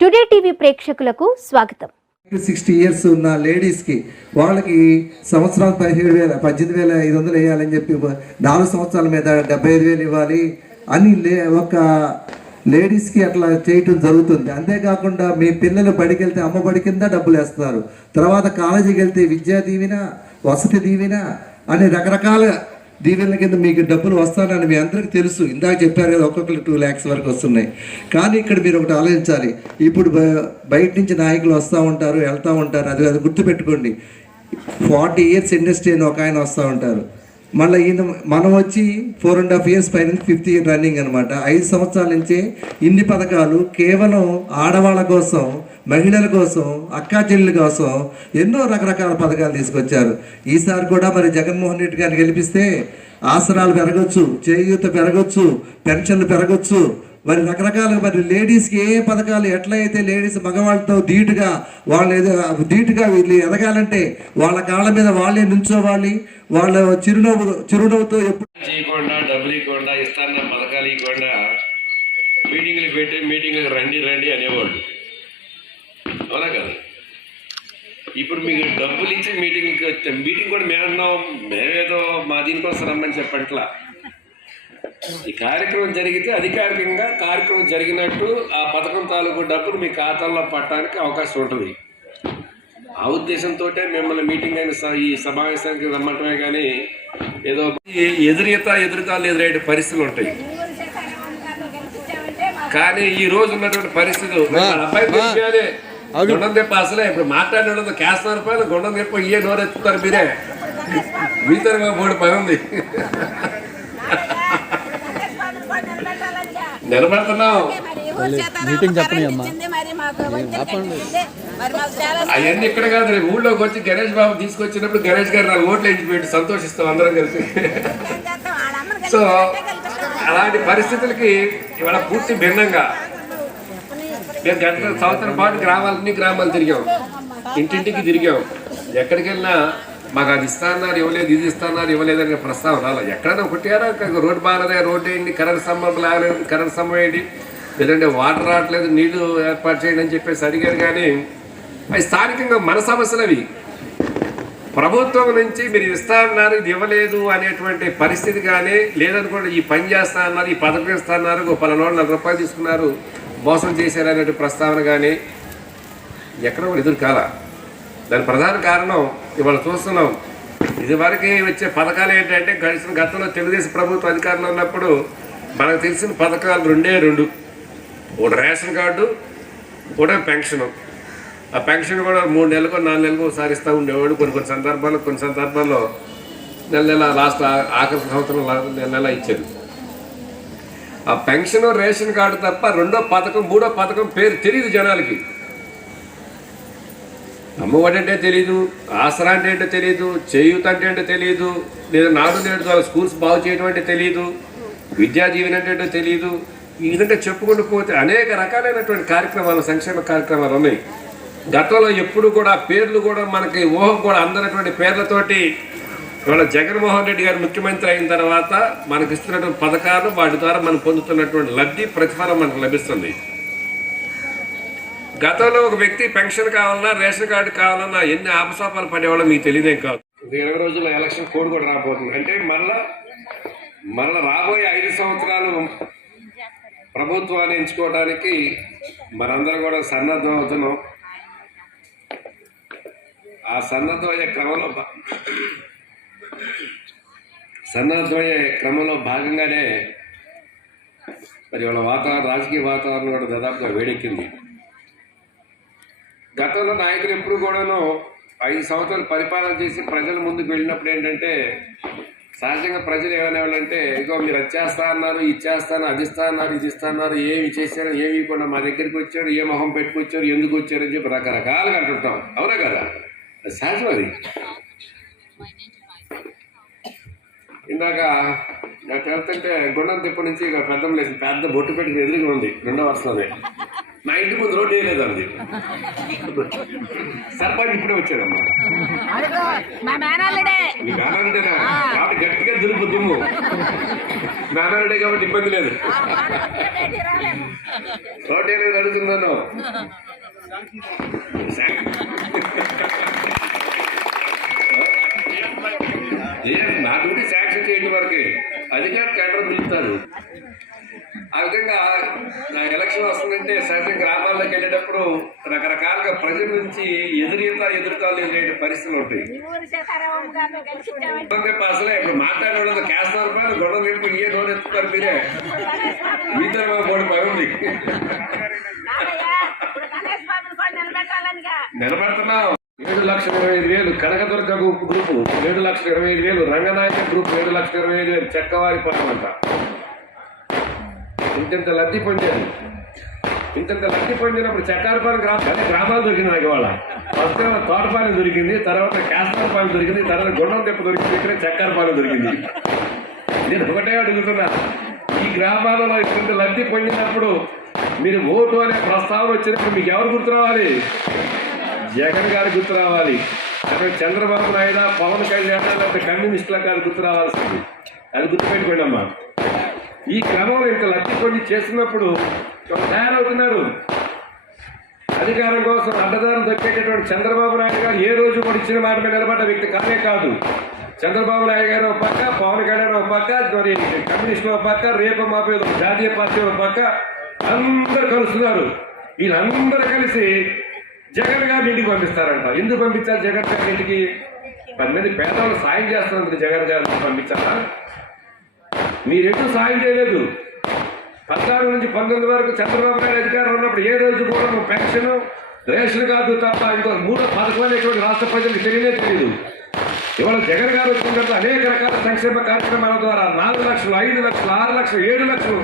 Today TV ప్రేక్షకులకు స్వాగతం. Sixty years ఉన్న లేడీస్కి వాళ్ళకి సంవత్సరాలు పదిహేడు వేల పద్దెనిమిది వేల ఐదు వందలు వేయాలని చెప్పి నాలుగు సంవత్సరాల మీద డెబ్బై ఐదు వేలు ఇవ్వాలి అని లే ఒక లేడీస్కి అట్లా చేయటం జరుగుతుంది. అంతేకాకుండా మీ పిల్లలు బడికి వెళ్తే అమ్మ బడి కింద డబ్బులు వేస్తున్నారు. తర్వాత కాలేజీకి వెళ్తే విద్యా దీవెన వసతి దీవెన అని రకరకాల దీవెనల కింద మీకు డబ్బులు వస్తానని మీ అందరికీ తెలుసు. ఇందాక చెప్పారు కదా ఒక్కొక్కరు టూ ల్యాక్స్ వరకు వస్తున్నాయి. కానీ ఇక్కడ మీరు ఒకటి ఆలోచించాలి. ఇప్పుడు బయట నుంచి నాయకులు వస్తూ ఉంటారు వెళ్తూ ఉంటారు. అది అది గుర్తుపెట్టుకోండి. ఫార్టీ ఇయర్స్ ఇండస్ట్రీ అని ఒక ఆయన వస్తూ ఉంటారు. మళ్ళీ ఈయన మనం వచ్చి ఫోర్ అండ్ హాఫ్ ఇయర్స్ పైన ఫిఫ్త్ ఇయర్ రన్నింగ్ అనమాట ఐదు సంవత్సరాల నుంచే ఇన్ని పథకాలు కేవలం ఆడవాళ్ళ కోసం మహిళల కోసం అక్కా చెల్లెల కోసం ఎన్నో రకరకాల పథకాలు తీసుకొచ్చారు. ఈసారి కూడా మరి జగన్మోహన్ రెడ్డి గారిని గెలిపిస్తే ఆసనాలు పెరగచ్చు చేయూత పెరగచ్చు పెన్షన్లు పెరగొచ్చు. మరి రకరకాలుగా మరి లేడీస్కి ఏ పథకాలు ఎట్లయితే లేడీస్ మగవాళ్ళతో ధీటుగా వాళ్ళు ఏదో ధీటుగా వీళ్ళు ఎదగాలంటే వాళ్ళ కాళ్ళ మీద వాళ్ళే నుంచోవాలి. వాళ్ళ చిరునవ్వు చిరునవ్వుతో ఎప్పుడు చేయకుండా డబ్బులు ఇవ్వకుండా ఇస్తాన్న పథకాలు ఇవ్వకుండా మీటింగ్లు పెట్టి మీటింగ్లకు రండి రండి అనేవాళ్ళు. అవునా కదా? ఇప్పుడు మీకు డబ్బులు ఇచ్చి వస్తే మీటింగ్ కూడా మేమన్నాం మేమేదో మా దీనికోసం రమ్మని చెప్పట్లా. ఈ కార్యక్రమం జరిగితే అధికారికంగా కార్యక్రమం జరిగినట్టు ఆ పథకం తాలూకు డబ్బులు మీ ఖాతాల్లో పట్టడానికి అవకాశం ఉంటుంది. ఆ ఉద్దేశంతో మిమ్మల్ని మీటింగ్ అయిన ఈ సమావేశానికి రమ్మటమే కానీ ఏదో ఎదురీత ఎదురుకాలు ఎదురయ్యే పరిస్థితులు ఉంటాయి. కానీ ఈ రోజు ఉన్నటువంటి పరిస్థితులు అబ్బాయి గుండం తెప్ప అసలే ఇప్పుడు మాట్లాడిన క్యాస్ట్ రూపాయలు గుండం తెప్ప ఇయ్యే నోరెత్తుతారు మీరే. మీతో మూడు పని ఉంది. నిలబడుతున్నాం. మీటింగ్ చెప్పండి అమ్మా. అవన్నీ ఇక్కడ కాదు రేపు ఊళ్ళోకి వచ్చి గణేష్ బాబు తీసుకొచ్చినప్పుడు గణేష్ గారు నాకు ఓట్లు వేసి పెట్టి సంతోషిస్తాం అందరం కలిసి. సో అలాంటి పరిస్థితులకి ఇవాళ పూర్తి భిన్నంగా మేము గంట సంవత్సరం పాటు గ్రామాలన్నీ గ్రామాలు తిరిగాం. ఇంటింటికి తిరిగాం. ఎక్కడికి వెళ్ళినా మాకు అది ఇస్తాన్నారు ఇవ్వలేదు ఇది ఇస్తాన్నారు ఇవ్వలేదు అనే ప్రస్తావన అలా ఎక్కడైనా కొట్టారా రోడ్డు బాగాలేదా? రోడ్డు వేయండి కరెంట్ స్తంభం లాగలేదు కరెంట్ స్తంభం వేయండి లేదంటే వాటర్ రావట్లేదు నీళ్ళు ఏర్పాటు చేయండి అని చెప్పేసి అడిగారు కానీ అవి స్థానికంగా మన సమస్యలు అవి. ప్రభుత్వం నుంచి మీరు ఇస్తా అన్నారు ఇది ఇవ్వలేదు అనేటువంటి పరిస్థితి కానీ లేదనుకోండి ఈ పని చేస్తా అన్నారు ఈ పథకం ఇస్తా అన్నారు ఓ పలానా నలభై రూపాయలు తీసుకున్నారు మోసం చేశారనే ప్రస్తావన కానీ ఎక్కడ కూడా ఎదురు కాల. దాని ప్రధాన కారణం ఇవాళ చూస్తున్నాం. ఇదివరకు వచ్చే పథకాలు ఏంటంటే గడిచిన గతంలో తెలుగుదేశం ప్రభుత్వం అధికారంలో ఉన్నప్పుడు మనకు తెలిసిన పథకాలు రెండే రెండు. ఒకటి రేషన్ కార్డు ఒకటి పెన్షను. ఆ పెన్షన్ కూడా మూడు నెలలకు నాలుగు నెలలకు ఒకసారి ఇస్తూ ఉండేవాడు. కొన్ని కొన్ని సందర్భాల్లో కొన్ని సందర్భాల్లో నెల నెల లాస్ట్ ఆఖరి సంవత్సరం నెల నెల ఇచ్చారు ఆ పెన్షన్ రేషన్ కార్డు తప్ప రెండో పథకం మూడో పథకం పేరు తెలియదు జనాలకి. అమ్మఒడి అంటే తెలియదు ఆసరా అంటే ఏంటో తెలియదు చేయూత అంటే ఏంటో తెలియదు లేదా నాడు నేడు ద్వారా స్కూల్స్ బాగు చేయడం అంటే తెలియదు విద్యా జీవన అంటే ఏంటో తెలియదు ఈ విధంగా చెప్పుకుంటూ పోతే అనేక రకాలైనటువంటి కార్యక్రమాలు సంక్షేమ కార్యక్రమాలు ఉన్నాయి. గతంలో ఎప్పుడు కూడా పేర్లు కూడా మనకి ఊహ కూడా అందనటువంటి పేర్లతోటి ఇవాళ జగన్మోహన్ రెడ్డి గారు ముఖ్యమంత్రి అయిన తర్వాత మనకు ఇస్తున్నటువంటి పథకాలు వాటి ద్వారా మనం పొందుతున్నటువంటి లబ్ధి ప్రతిఫలం మనకు లభిస్తుంది. గతంలో ఒక వ్యక్తి పెన్షన్ కావాలన్నా రేషన్ కార్డు కావాలన్నా ఎన్ని ఆపసాపాలు పడేవాళ్ళో మీకు తెలియదేం కాదు. ఇరవై రోజుల్లో ఎలక్షన్ కోడ్ కూడా రాబోతుంది. అంటే మళ్ళా మళ్ళా రాబోయే ఐదు సంవత్సరాలు ప్రభుత్వాన్ని ఎంచుకోవడానికి మనందరం కూడా సన్నద్ధం అవుతున్నాం. ఆ సన్నద్ధమయ్యే క్రమంలో సన్నద్ధమయ్యే క్రమంలో భాగంగానే మరి వాళ్ళ వాతావరణం రాజకీయ వాతావరణం కూడా దాదాపుగా వేడెక్కింది. గతంలో నాయకులు ఎప్పుడు కూడాను ఐదు సంవత్సరాలు పరిపాలన చేసి ప్రజల ముందుకు వెళ్ళినప్పుడు ఏంటంటే సహజంగా ప్రజలు ఏమనేవాళ్ళంటే ఇదిగో మీరు వచ్చేస్తా అన్నారు ఇచ్చేస్తాను అది ఇస్తా అన్నారు ఇది ఇస్తా అన్నారు ఏమి చేశారు ఏమి ఇవ్వకుండా మా దగ్గరికి వచ్చారు ఏ మొహం పెట్టుకొచ్చారు ఎందుకు వచ్చారు అని చెప్పి రకరకాలుగా అంటుంటాం. అవునా కదా? అది సహజం అది. ఇందాక నాకు వెళ్తుంటే గుండం తిప్ప నుంచి ఇక పెద్దం లేసి పెద్ద బొట్టు పెట్టుకుని ఎదురుగా ఉంది రెండో వర్షంలోనే నా ఇంటి ముందు రోడ్డు వేయలేదు అది. సర్పంచ్ ఇప్పుడే వచ్చాడమ్మా. మా కాబట్టి గట్టిగా దులుపు దుమ్ము. నాన్నంటే కాబట్టి ఇబ్బంది లేదు. రోడ్డు అనేది అడుగుతున్నాను ఏం నా డ్యూటీ శాంక్షన్ చేయడం వరకే అధికారులు టెండర్ పిలుస్తారు ఆ విధంగా నా ఎలక్షన్ వస్తుందంటే సహజ గ్రామాల్లోకి వెళ్ళేటప్పుడు రకరకాలుగా ప్రజల నుంచి ఎదురీత ఎదుర్కోవాలి ఎదురే పరిస్థితులు ఉంటాయి అసలే ఇప్పుడు మాట్లాడేవాళ్ళు కేస్తారు రూపాయలు గొడవ నింపి ఏ నోరు ఎత్తుతారు మీరే. మీతో మూడు పని ఉంది. నాన్నయ్య ఏడు లక్షల ఇరవై ఐదు వేలు కనకదుర్గ గ్రూప్ గ్రూపు ఏడు లక్షల ఇరవై ఐదు వేలు రంగనాయక గ్రూప్ ఏడు లక్షల ఇరవై ఐదు వేలు చెక్కవారి పడమంట ఇంతింత లబ్ధి పొందారు. ఇంతంత లబ్ధి పొందినప్పుడు చక్కారపాలెం గ్రామాలు గ్రామాలు దొరికింది నాకు ఇవాళ. ఫస్ట్ తోటపాలెం దొరికింది తర్వాత కాస్తారపాలెం దొరికింది తర్వాత గుండం తెప్ప దొరికింది ఇక్కడ చక్కారపాలెం దొరికింది. నేను ఒకటే అడుగుతున్నా ఈ గ్రామాలలో ఇంత లబ్ధి పొందినప్పుడు మీరు ఓటు అనే ప్రస్తావన వచ్చినప్పుడు మీకు ఎవరు గుర్తు రావాలి? జగన్ గారు గుర్తు రావాలి. అక్కడ చంద్రబాబు నాయుడు పవన్ కళ్యాణ్ లేకపోతే కమ్యూనిస్టుల గారు గుర్తు రావాల్సింది. అది గుర్తుపెట్టుకోండి అమ్మా. ఈ క్రమంలో ఇంత లబ్ధి పొంది చేస్తున్నప్పుడు తయారవుతున్నారు? అధికారం కోసం అడ్డదారం దొక్కేటటువంటి చంద్రబాబు నాయుడు గారు ఏ రోజు కూడా ఇచ్చిన మాట మీద నిలబడ్డ వ్యక్తి కానే కాదు. చంద్రబాబు నాయుడు గారు ఒక పక్క పవన్ కళ్యాణ్ ఒక పక్క మరి కమ్యూనిస్టులు ఒక పక్క రేపు మాపే జాతీయ పార్టీ ఒక పక్క అందరు కలుస్తున్నారు. వీళ్ళందరూ కలిసి జగన్ గారిని ఇంటికి పంపిస్తారంట. ఎందుకు పంపించాలి జగన్ గారి ఇంటికి? పది మంది పేదవాళ్ళు సాయం చేస్తున్నందుకు జగన్ గారిని పంపించాలా మీరెంటూ సాయం చేయలేదు. పద్నాలుగు నుంచి పంతొమ్మిది వరకు చంద్రబాబు నాయుడు అధికారం ఉన్నప్పుడు ఏ రోజు కూడా పెన్షన్ రేషన్ కార్డు తప్ప ఇంకో మూడో పథకం అనేటువంటి రాష్ట్ర ప్రజలకు తెలియనే తెలియదు. ఇవాళ జగన్ గారు వచ్చిన తర్వాత అనేక రకాల సంక్షేమ కార్యక్రమాల ద్వారా నాలుగు లక్షలు ఐదు లక్షలు ఆరు లక్షలు ఏడు లక్షలు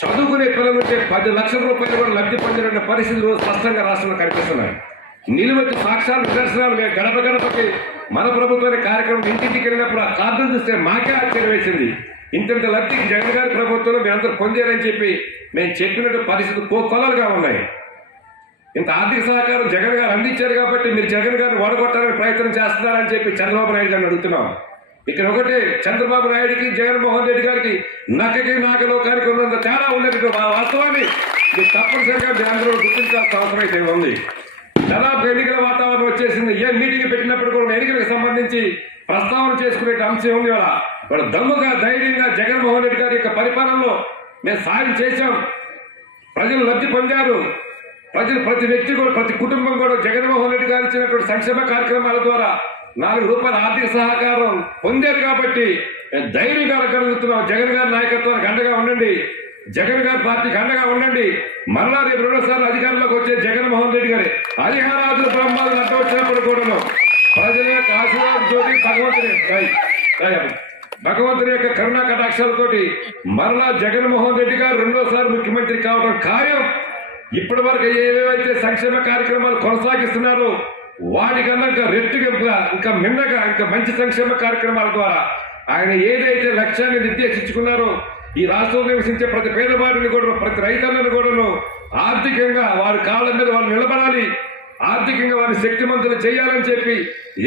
చదువుకునే పిల్లలు ఉంటే పది లక్షల రూపాయలు కూడా లబ్ధి పొందిన పరిస్థితులు స్పష్టంగా రాష్ట్రంలో కనిపిస్తున్నాయి. నిలువెత్తు సాక్ష్యాలు నిదర్శనాలు మేము గడప గడపకి మన ప్రభుత్వ కార్యక్రమం ఇంటింటికి వెళ్ళినప్పుడు ఆ కార్డులు చూస్తే మాకే ఆశ్చర్యం వేసింది. ఇంతంత లబ్ధికి జగన్ గారి ప్రభుత్వంలో మేము అందరూ పొందారని చెప్పి మేము చెప్పినట్టు పరిస్థితులు కోకొలలుగా ఉన్నాయి. ఇంత ఆర్థిక సహకారం జగన్ గారు అందించారు కాబట్టి మీరు జగన్ గారిని ఓడగొట్టాలని ప్రయత్నం చేస్తున్నారని చెప్పి చంద్రబాబు నాయుడు గారిని అడుగుతున్నాం. ఇక్కడ ఒకటే చంద్రబాబు నాయుడికి జగన్మోహన్ రెడ్డి గారికి నక్కకి నాగలోకానికి ఉన్నంత తేడా ఉన్నది. వాస్తవాన్ని మీరు తప్పనిసరిగా మీ అందరూ గుర్తించాల్సిన అవసరం అయితే ఉంది. దాదాపు ఎన్నికల వాతావరణం వచ్చేసింది. ఏ మీటింగ్ పెట్టినప్పుడు కూడా ఎన్నికలకు సంబంధించి ప్రస్తావన చేసుకునే అంశం ఉంది కదా ఇవాళ దమ్ముగా ధైర్యంగా జగన్మోహన్ రెడ్డి గారి యొక్క పరిపాలనలో మేము సాయం చేశాం. ప్రజలు లబ్ధి పొందారు. ప్రజలు ప్రతి వ్యక్తి కూడా ప్రతి కుటుంబం కూడా జగన్మోహన్ రెడ్డి గారు ఇచ్చినటువంటి సంక్షేమ కార్యక్రమాల ద్వారా నాలుగు రూపాయల ఆర్థిక సహకారం పొందారు కాబట్టి మేము ధైర్యంగా కలుగుతున్నాం జగన్ గారి నాయకత్వానికి అండగా ఉండండి. జగన్ గారి పార్టీకి అండగా ఉండండి. మరలా రేపు రెండోసారి అధికారంలోకి వచ్చే జగన్మోహన్ రెడ్డి గారి అధికారాలు బ్రహ్మాలు అడ్డ వచ్చినప్పుడు కూడాను ప్రజల యొక్క ఆశీర్వాదంతో భగవంతుని భగవంతుని యొక్క కరుణా కటాక్షాలతోటి మరలా జగన్మోహన్ రెడ్డి గారు రెండోసారి ముఖ్యమంత్రి కావడం ఖాయం. ఇప్పటి వరకు ఏవేవైతే సంక్షేమ కార్యక్రమాలు కొనసాగిస్తున్నారో వాటికన్నా ఇంకా రెట్టుగా ఇంకా మిన్నగా ఇంకా మంచి సంక్షేమ కార్యక్రమాల ద్వారా ఆయన ఏదైతే లక్ష్యాన్ని నిర్దేశించుకున్నారో ఈ రాష్ట్రంలో నివసించే ప్రతి పేదవాడిని కూడా ప్రతి రైతన్నను కూడాను ఆర్థికంగా వారి కాళ్ళ మీద వాళ్ళు నిలబడాలి. ఆర్థికంగా వారిని శక్తిమంతులు చేయాలని చెప్పి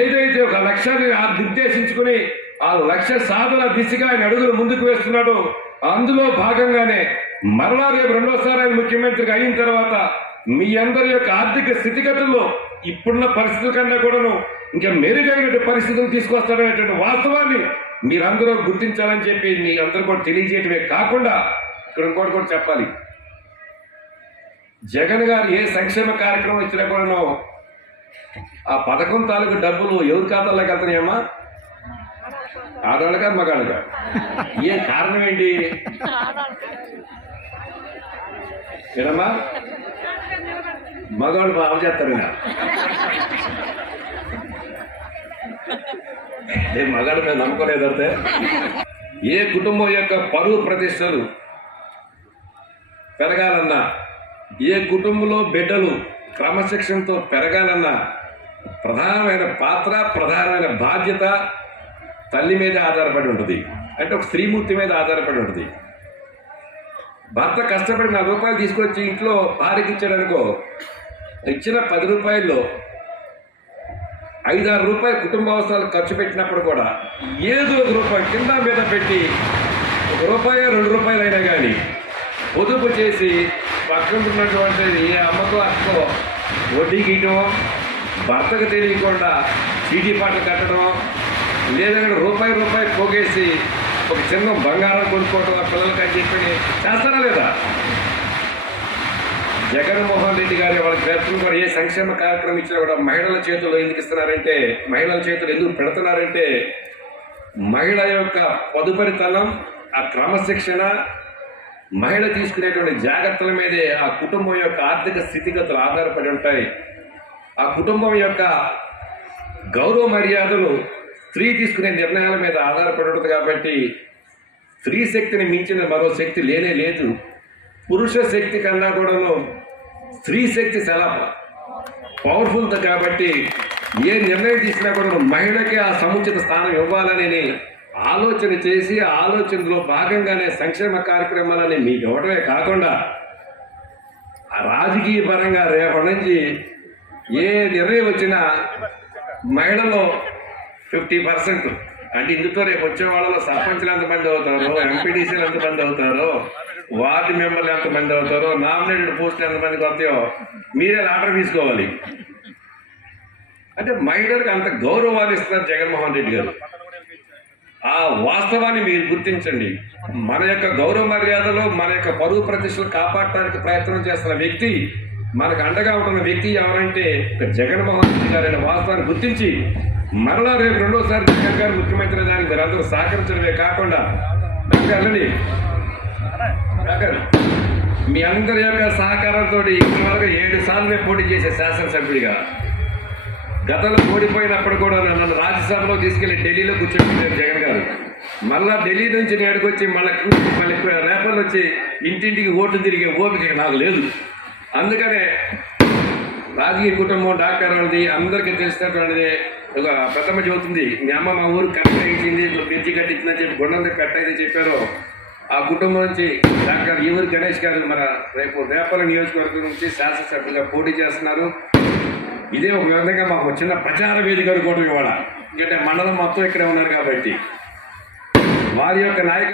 ఏదైతే ఒక లక్ష్యాన్ని నిర్దేశించుకుని ఆ లక్ష్య సాధన దిశగా ఆయన అడుగులు ముందుకు వేస్తున్నాడు. అందులో భాగంగానే మరలా రేపు రెండోసారి ఆయన ముఖ్యమంత్రిగా అయిన తర్వాత మీ అందరి యొక్క ఆర్థిక స్థితిగతుల్లో ఇప్పుడున్న పరిస్థితుల కన్నా కూడాను ఇంకా మెరుగైన పరిస్థితులు తీసుకొస్తారనేటువంటి వాస్తవాన్ని మీరందరూ గుర్తించాలని చెప్పి మీ అందరూ కూడా తెలియజేయటమే కాకుండా ఇక్కడ ఇంకోటి కూడా చెప్పాలి. జగన్ గారు ఏ సంక్షేమ కార్యక్రమం ఇచ్చినా కూడాను ఆ పథకం తాలూకు డబ్బులు ఎవరి ఖాతాలోకి వెళ్తున్నాయమ్మా? ఆడవాళ్ళగా మగాళ్ళగా ఏ కారణం ఏంటి? ఏడమ్మా? మగవాళ్ళు బాగా చేస్తారు ఇలా ఏ మగాడు మేము నమ్మకలేదంటే ఏ కుటుంబం యొక్క పరువు ప్రతిష్టలు పెరగాలన్నా ఏ కుటుంబంలో బిడ్డలు క్రమశిక్షణతో పెరగాలన్నా ప్రధానమైన పాత్ర ప్రధానమైన బాధ్యత తల్లి మీద ఆధారపడి ఉంటుంది. అంటే ఒక స్త్రీమూర్తి మీద ఆధారపడి ఉంటుంది. భర్త కష్టపడి నాలుగు రూపాయలు తీసుకొచ్చి ఇంట్లో భార్యకి ఇచ్చాడనుకో ఇచ్చిన పది రూపాయల్లో ఐదారు రూపాయలు కుటుంబ అవసరాలు ఖర్చు పెట్టినప్పుడు కూడా ఏదో ఒక రూపాయి కింద మీద పెట్టి ఒక రూపాయి రెండు రూపాయలు అయినా కానీ పొదుపు చేసి పక్కన ఏ అమ్మతో అక్కో వడ్డీ గీయటం భర్తకు తెలియకుండా చీటీ పాటలు కట్టడం లేదంటే రూపాయి రూపాయి పోగేసి ఒక చిన్న బంగారం కొనుక్కోవటం ఆ పిల్లలకి అని చెప్పి చేస్తారా లేదా? జగన్మోహన్ రెడ్డి గారి వాళ్ళ ప్రయత్నం కూడా ఏ సంక్షేమ కార్యక్రమం ఇచ్చినా కూడా మహిళల చేతుల్లో ఎందుకు ఇస్తున్నారంటే మహిళల చేతులు ఎందుకు పెడుతున్నారంటే మహిళ యొక్క పదుపరితనం ఆ క్రమశిక్షణ మహిళ తీసుకునేటువంటి జాగ్రత్తల మీదే ఆ కుటుంబం యొక్క ఆర్థిక స్థితిగతులు ఆధారపడి ఉంటాయి. ఆ కుటుంబం యొక్క గౌరవ మర్యాదలు స్త్రీ తీసుకునే నిర్ణయాల మీద ఆధారపడదు కాబట్టి స్త్రీ శక్తిని మించిన మరో శక్తి లేనే లేదు. పురుష శక్తి కన్నా కూడాను స్త్రీ శక్తి చాలా పవర్ఫుల్ కాబట్టి ఏ నిర్ణయం తీసుకున్నా కూడా మహిళకి ఆ సముచిత స్థానం ఇవ్వాలని ఆలోచన చేసి ఆ ఆలోచనలో భాగంగానే సంక్షేమ కార్యక్రమాలని మీకు ఇవ్వడమే కాకుండా రాజకీయ పరంగా రేపటి నుంచి ఏ నిర్ణయం వచ్చినా మహిళలో ఫిఫ్టీ పర్సెంట్. అంటే ఇందుతో రేపు వచ్చే వాళ్ళలో సర్పంచ్లు ఎంతమంది అవుతారో ఎంపీటీసీలు ఎంతమంది అవుతారో వార్డు మెంబర్లు ఎంతమంది అవుతారో నామినేటెడ్ పోస్టులు ఎంతమందికి వస్తాయో మీరే ఆర్డర్ తీసుకోవాలి. అంటే మహిళలకు అంత గౌరవాలు ఇస్తున్నారు జగన్మోహన్ రెడ్డి గారు. ఆ వాస్తవాన్ని మీరు గుర్తించండి. మన యొక్క గౌరవ మర్యాదలు మన యొక్క పరువు ప్రతిష్టలు కాపాడటానికి ప్రయత్నం చేస్తున్న వ్యక్తి మనకు అండగా ఉంటున్న వ్యక్తి ఎవరంటే జగన్మోహన్ రెడ్డి గారు వాస్తవాన్ని గుర్తించి మరలా రేపు రెండోసారి జగన్ గారు ముఖ్యమంత్రి దానికి మీరు అందరూ సహకరించడమే కాకుండా వెళ్ళండి. మీ అందరి యొక్క సహకారంతో ఇప్పటి ఏడు సార్లు పోటీ చేసే శాసనసభ్యుడిగా గతంలో ఓడిపోయినప్పుడు కూడా నన్ను రాజ్యసభలో తీసుకెళ్ళి ఢిల్లీలో కూర్చోబెట్టారు జగన్ గారు. మళ్ళా ఢిల్లీ నుంచి నేడుకు వచ్చి మళ్ళీ మళ్ళీ రేపలు వచ్చి ఇంటింటికి ఓట్లు తిరిగే ఓపిక నాకు లేదు. అందుకనే రాజకీయ కుటుంబం డాక్టర్ అనేది అందరికీ తెలిసినటువంటిది ఒక ప్రథమ చెబుతుంది మీ అమ్మ మా ఊరు కరెక్ట్ ఇచ్చింది బ్రిడ్జి కట్టించిందని చెప్పి గుండంతో పెట్టయితే చెప్పారు. ఆ కుటుంబం నుంచి డాక్టర్ ఈవూరి గణేష్ గారు మన రేపు రేపల నియోజకవర్గం నుంచి శాసనసభ్యులుగా పోటీ చేస్తున్నారు. ఇదే ఒక విధంగా మాకు చిన్న ప్రచార వేదిక అనుకోవడం ఇవాళ. ఎందుకంటే మండలం మొత్తం ఇక్కడే ఉన్నారు కాబట్టి. వారి యొక్క నాయకులు